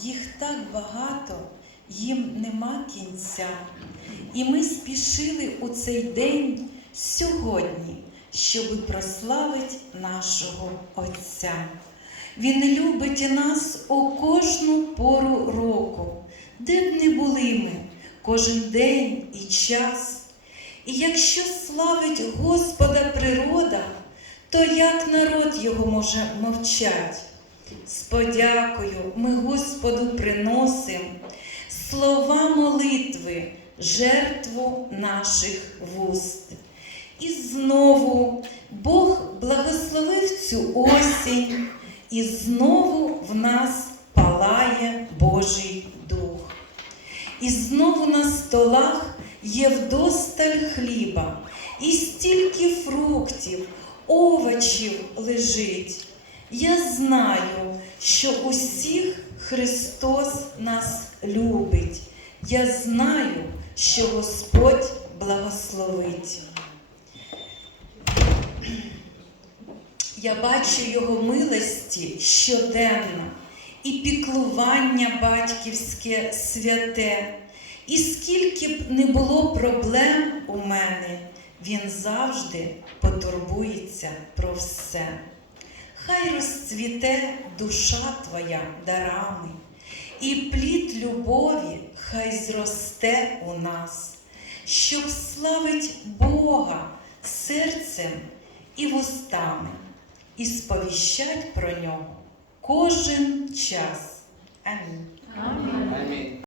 їх так багато, їм нема кінця. І ми спішили у цей день сьогодні, щоби прославити нашого Отця. Він любить нас у кожну пору року, де б не були ми, кожен день і час. І якщо славить Господа природа, то як народ його може мовчать? З подякою ми Господу приносим слова молитви, жертву наших вуст. І знову Бог благословив цю осінь, і знову в нас палає Божий Дух. І знову на столах є вдосталь хліба, і стільки фруктів, овочів лежить. Я знаю, що усіх Христос нас любить. Я знаю, що Господь благословить. Я бачу Його милості щоденно і піклування батьківське святе. І скільки б не було проблем у мене, він завжди потурбується про все. Хай розцвіте душа твоя дарами, і плід любові хай зросте у нас, щоб славить Бога серцем і вустами, і сповіщать про нього кожен час. Амінь. Амінь.